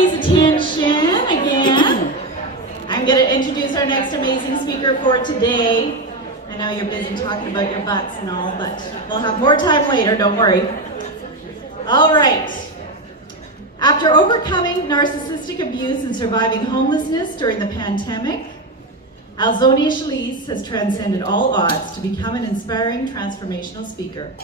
Attention again. I'm going to introduce our next amazing speaker for today. I know you're busy talking about your butts and all, but we'll have more time later, don't worry. All right. After overcoming narcissistic abuse and surviving homelessness during the pandemic, Alzonia Chalise has transcended all odds to become an inspiring transformational speaker.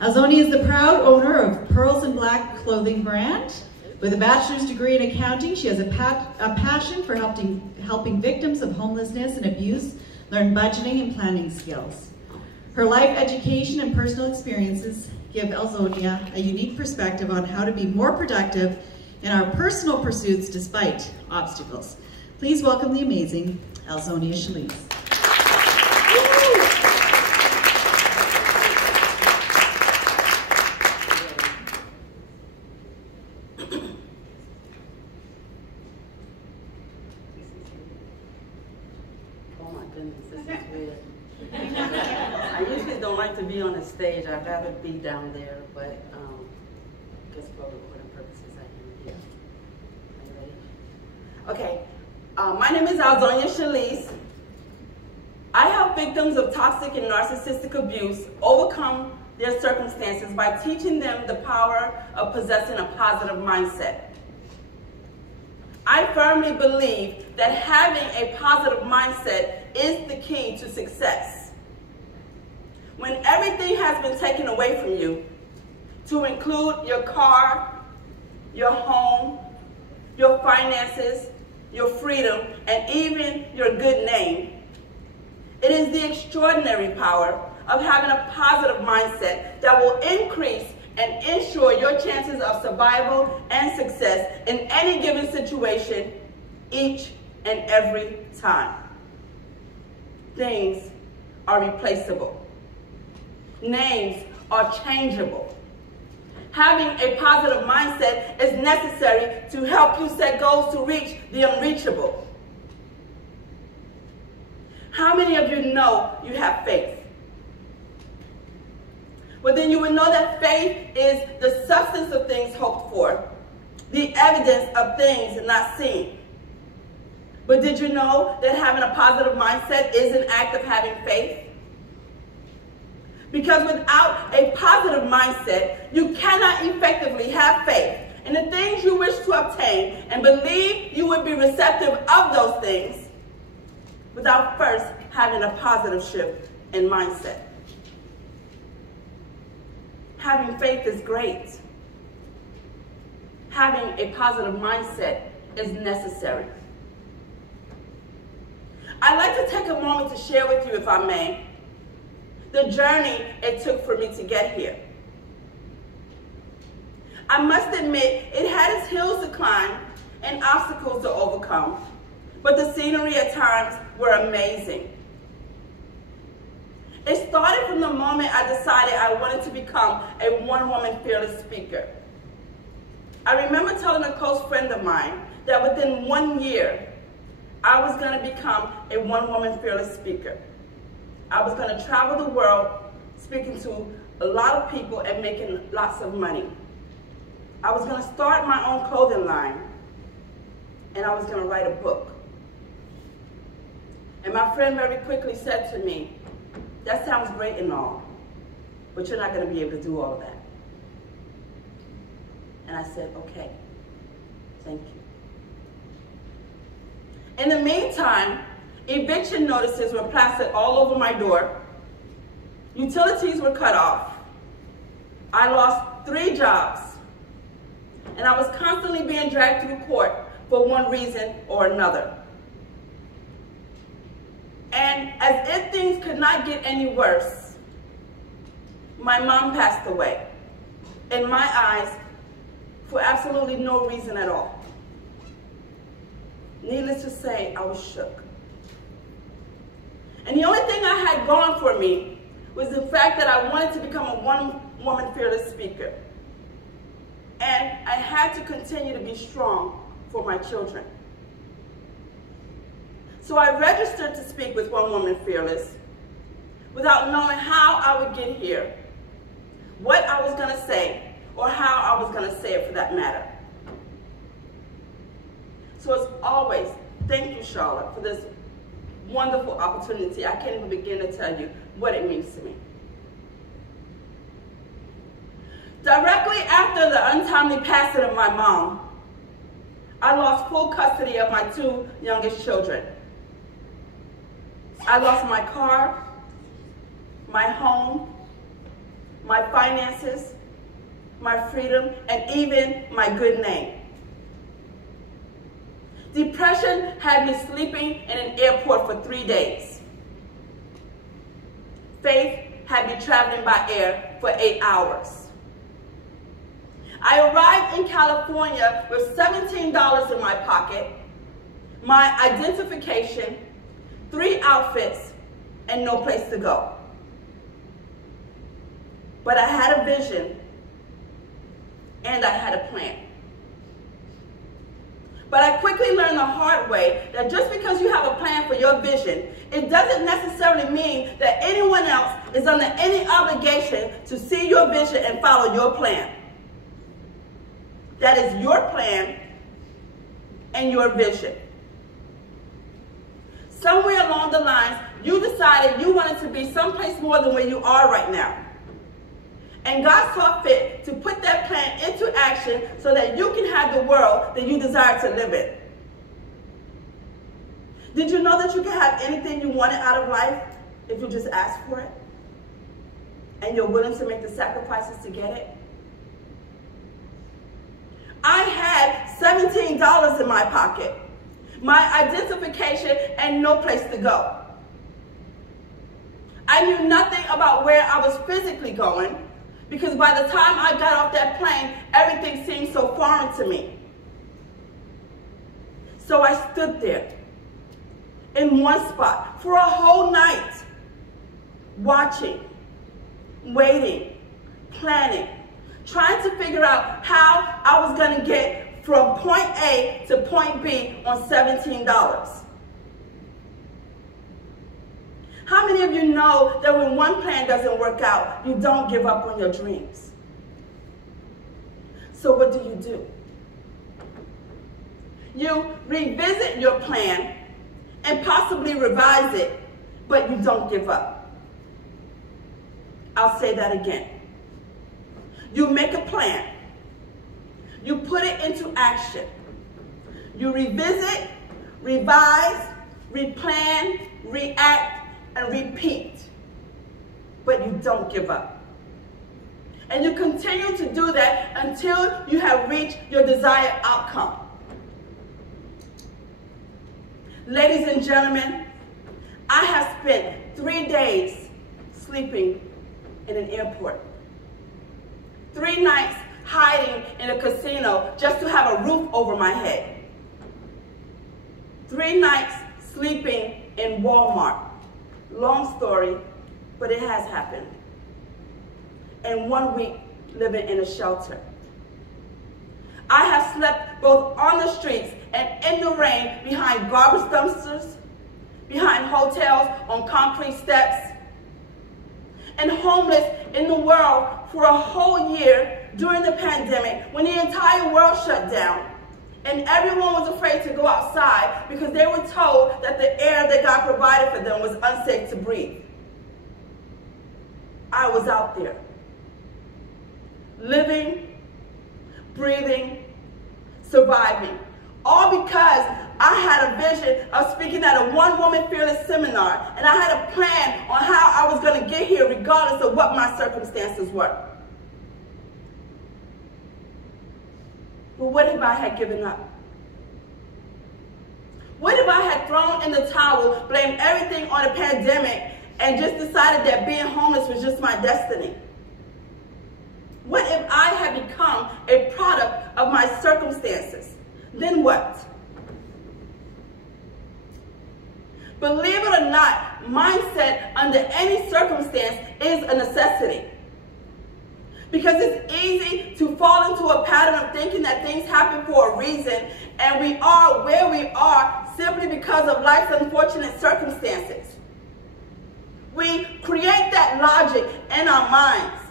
Alzonia is the proud owner of Pearls and Black clothing brand. With a bachelor's degree in accounting, she has a passion for helping victims of homelessness and abuse learn budgeting and planning skills. Her life education and personal experiences give Alzonia a unique perspective on how to be more productive in our personal pursuits despite obstacles. Please welcome the amazing Alzonia Chalise. I usually don't like to be on the stage. I'd rather be down there, but I guess for recording purposes, I am here. Are you ready? Okay. My name is Alzonia Chalise. I help victims of toxic and narcissistic abuse overcome their circumstances by teaching them the power of possessing a positive mindset. I firmly believe that having a positive mindset is the key to success. When everything has been taken away from you, to include your car, your home, your finances, your freedom, and even your good name, it is the extraordinary power of having a positive mindset that will increase and ensure your chances of survival and success in any given situation each and every time. Things are replaceable. Names are changeable. Having a positive mindset is necessary to help you set goals to reach the unreachable. How many of you know you have faith? Well, then you would know that faith is the substance of things hoped for, the evidence of things not seen. But did you know that having a positive mindset is an act of having faith? Because without a positive mindset, you cannot effectively have faith in the things you wish to obtain and believe you would be receptive of those things without first having a positive shift in mindset. Having faith is great. Having a positive mindset is necessary. I'd like to take a moment to share with you, if I may, the journey it took for me to get here. I must admit, it had its hills to climb and obstacles to overcome, but the scenery at times were amazing. It started from the moment I decided I wanted to become a one-woman fearless speaker. I remember telling a close friend of mine that within 1 year, I was going to become a one-woman fearless speaker. I was going to travel the world speaking to a lot of people and making lots of money. I was going to start my own clothing line, and I was going to write a book. And my friend very quickly said to me, "That sounds great and all, but you're not going to be able to do all of that." And I said, "Okay, thank you." In the meantime, eviction notices were plastered all over my door. Utilities were cut off. I lost 3 jobs. And I was constantly being dragged through court for one reason or another. And as if things could not get any worse, my mom passed away, in my eyes, for absolutely no reason at all. Needless to say, I was shook. And the only thing I had going for me was the fact that I wanted to become a one-woman fearless speaker. And I had to continue to be strong for my children. So I registered to speak with One Woman Fearless without knowing how I would get here, what I was going to say, or how I was going to say it for that matter. So it's always, thank you, Charlotte, for this wonderful opportunity. I can't even begin to tell you what it means to me. Directly after the untimely passing of my mom, I lost full custody of my 2 youngest children. I lost my car, my home, my finances, my freedom, and even my good name. Depression had me sleeping in an airport for 3 days. Faith had me traveling by air for 8 hours. I arrived in California with $17 in my pocket, my identification, 3 outfits, and no place to go. But I had a vision, and I had a plan. But I quickly learned the hard way that just because you have a plan for your vision, it doesn't necessarily mean that anyone else is under any obligation to see your vision and follow your plan. That is your plan and your vision. Somewhere along the lines, you decided you wanted to be someplace more than where you are right now. And God saw fit to put that plan into action so that you can have the world that you desire to live in. Did you know that you can have anything you wanted out of life if you just ask for it? And you're willing to make the sacrifices to get it? I had $17 in my pocket, my identification, and no place to go. I knew nothing about where I was physically going, because by the time I got off that plane, everything seemed so foreign to me. So I stood there in one spot for a whole night, watching, waiting, planning, trying to figure out how I was going to get from point A to point B on $17. How many of you know that when one plan doesn't work out, you don't give up on your dreams? So what do? You revisit your plan and possibly revise it, but you don't give up. I'll say that again. You make a plan. You put it into action. You revisit, revise, replan, react, and repeat, but you don't give up. And you continue to do that until you have reached your desired outcome. Ladies and gentlemen, I have spent 3 days sleeping in an airport. 3 nights hiding in a casino just to have a roof over my head. 3 nights sleeping in Walmart. Long story, but it has happened. And 1 week living in a shelter. I have slept both on the streets and in the rain, behind garbage dumpsters, behind hotels on concrete steps, and homeless in the world for a whole year during the pandemic when the entire world shut down. And everyone was afraid to go outside because they were told that the air that God provided for them was unsafe to breathe. I was out there, living, breathing, surviving, all because I had a vision of speaking at a one-woman fearless seminar, and I had a plan on how I was going to get here regardless of what my circumstances were. But what if I had given up? What if I had thrown in the towel, blamed everything on the pandemic, and just decided that being homeless was just my destiny? What if I had become a product of my circumstances? Then what? Believe it or not, mindset under any circumstance is a necessity. Because it's easy to fall into a pattern of thinking that things happen for a reason, and we are where we are simply because of life's unfortunate circumstances. We create that logic in our minds.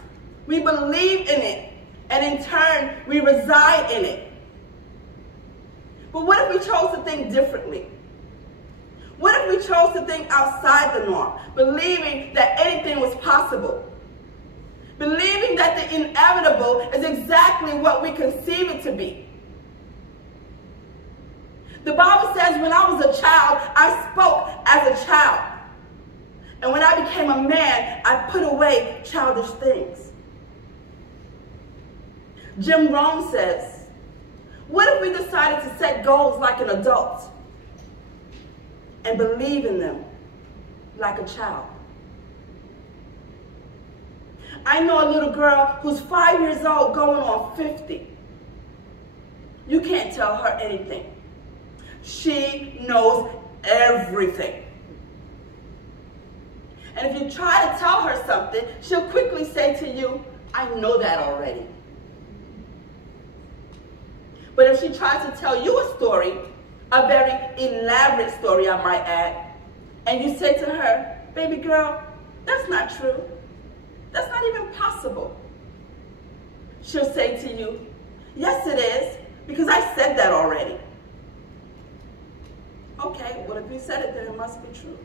We believe in it, and in turn, we reside in it. But what if we chose to think differently? What if we chose to think outside the norm, believing that anything was possible? Believing that the inevitable is exactly what we conceive it to be. The Bible says when I was a child, I spoke as a child. And when I became a man, I put away childish things. Jim Rohn says, what if we decided to set goals like an adult and believe in them like a child? I know a little girl who's 5 years old going on 50. You can't tell her anything. She knows everything. And if you try to tell her something, she'll quickly say to you, I know that already. But if she tries to tell you a story, a very elaborate story I might add, and you say to her, baby girl, that's not true. That's not even possible. She'll say to you, yes it is, because I said that already. Okay, well if you said it, then it must be true.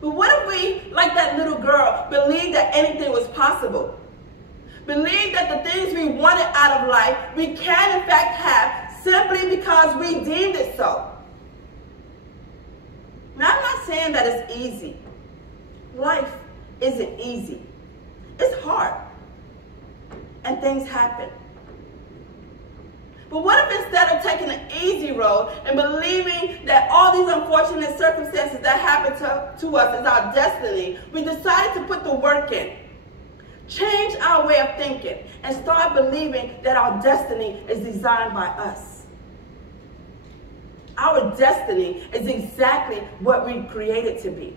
But what if we, like that little girl, believed that anything was possible? Believed that the things we wanted out of life, we can in fact have simply because we deemed it so. Now I'm not saying that it's easy. Life isn't easy. It's hard. And things happen. But what if instead of taking an easy road and believing that all these unfortunate circumstances that happen to us is our destiny, we decided to put the work in, change our way of thinking, and start believing that our destiny is designed by us. Our destiny is exactly what we created to be.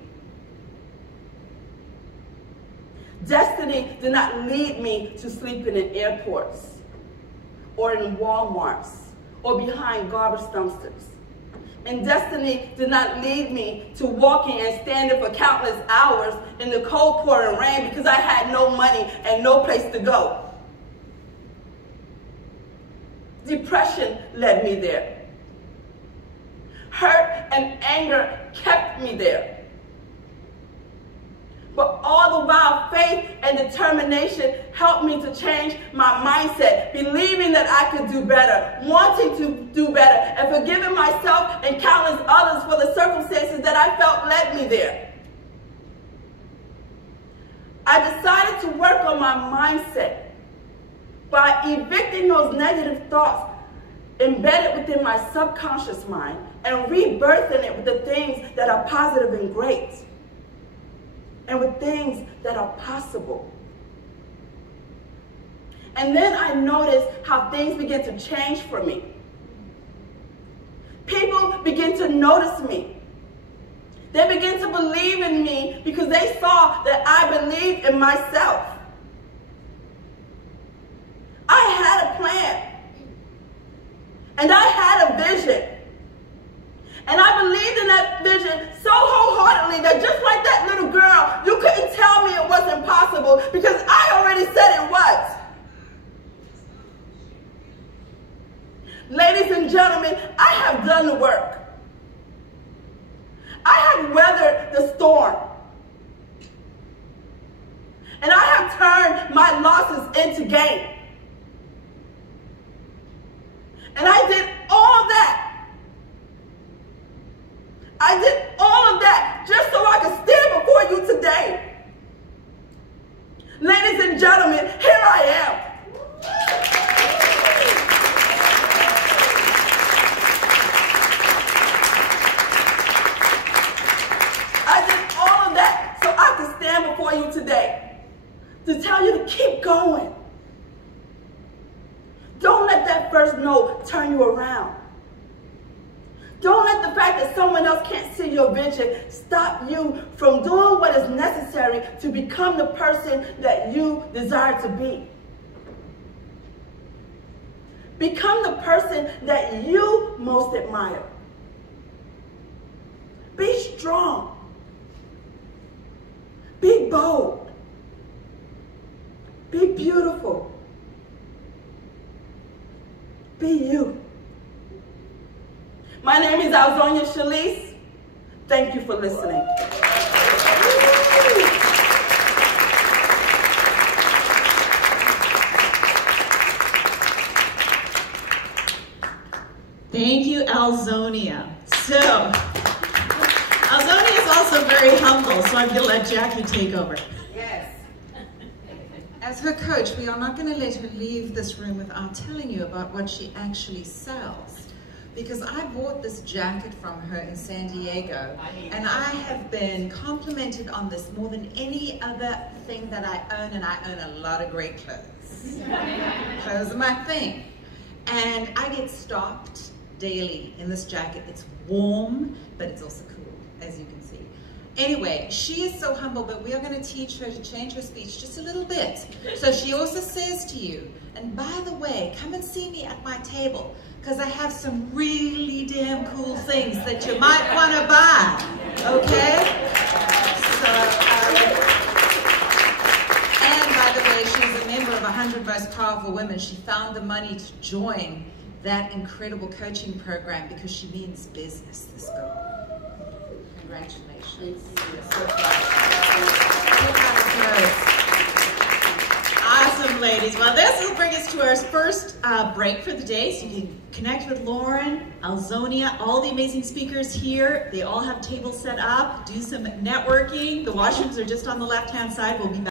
Destiny did not lead me to sleeping in airports, or in Walmarts, or behind garbage dumpsters. And destiny did not lead me to walking and standing for countless hours in the cold pouring rain because I had no money and no place to go. Depression led me there. Hurt and anger kept me there. But all the while, faith and determination helped me to change my mindset, believing that I could do better, wanting to do better, and forgiving myself and countless others for the circumstances that I felt led me there. I decided to work on my mindset by evicting those negative thoughts embedded within my subconscious mind and rebirthing it with the things that are positive and great, and with things that are possible. And then I noticed how things began to change for me. People began to notice me. They began to believe in me because they saw that I believed in myself. I had a plan. And I had a vision. And I believed in that vision so wholeheartedly that just like that little girl, you couldn't tell me it wasn't possible because I already said it was. Ladies and gentlemen, I have done the work. I have weathered the storm. And I have turned my losses into gain. And I did all that. I did all of that just so I could stand before you today. Ladies and gentlemen, here I am. I did all of that so I could stand before you today to tell you to keep going. Don't let that first no turn you around. Don't let the fact that someone else can't see your vision stop you from doing what is necessary to become the person that you desire to be. Become the person that you most admire. Be strong. Be bold. Be beautiful. Be you. My name is Alzonia Chalise. Thank you for listening. Thank you, Alzonia. So, Alzonia is also very humble, so I'm going to let Jackie take over. Yes. As her coach, we are not going to let her leave this room without telling you about what she actually sells. Because I bought this jacket from her in San Diego, and I have been complimented on this more than any other thing that I own, and I own a lot of great clothes. Clothes are my thing. And I get stopped daily in this jacket. It's warm, but it's also cool, as you can see. Anyway, she is so humble, but we are going to teach her to change her speech just a little bit. So she also says to you, and by the way, come and see me at my table, because I have some really damn cool things that you might want to buy, okay? And by the way, she's a member of 100 Most Powerful Women. She found the money to join that incredible coaching program because she means business, this girl. Congratulations. Awesome, ladies. Well, this will bring us to our first break for the day, so you can connect with Lauren, Alzonia, all the amazing speakers here. They all have tables set up. Do some networking. The washrooms are just on the left-hand side. We'll be back.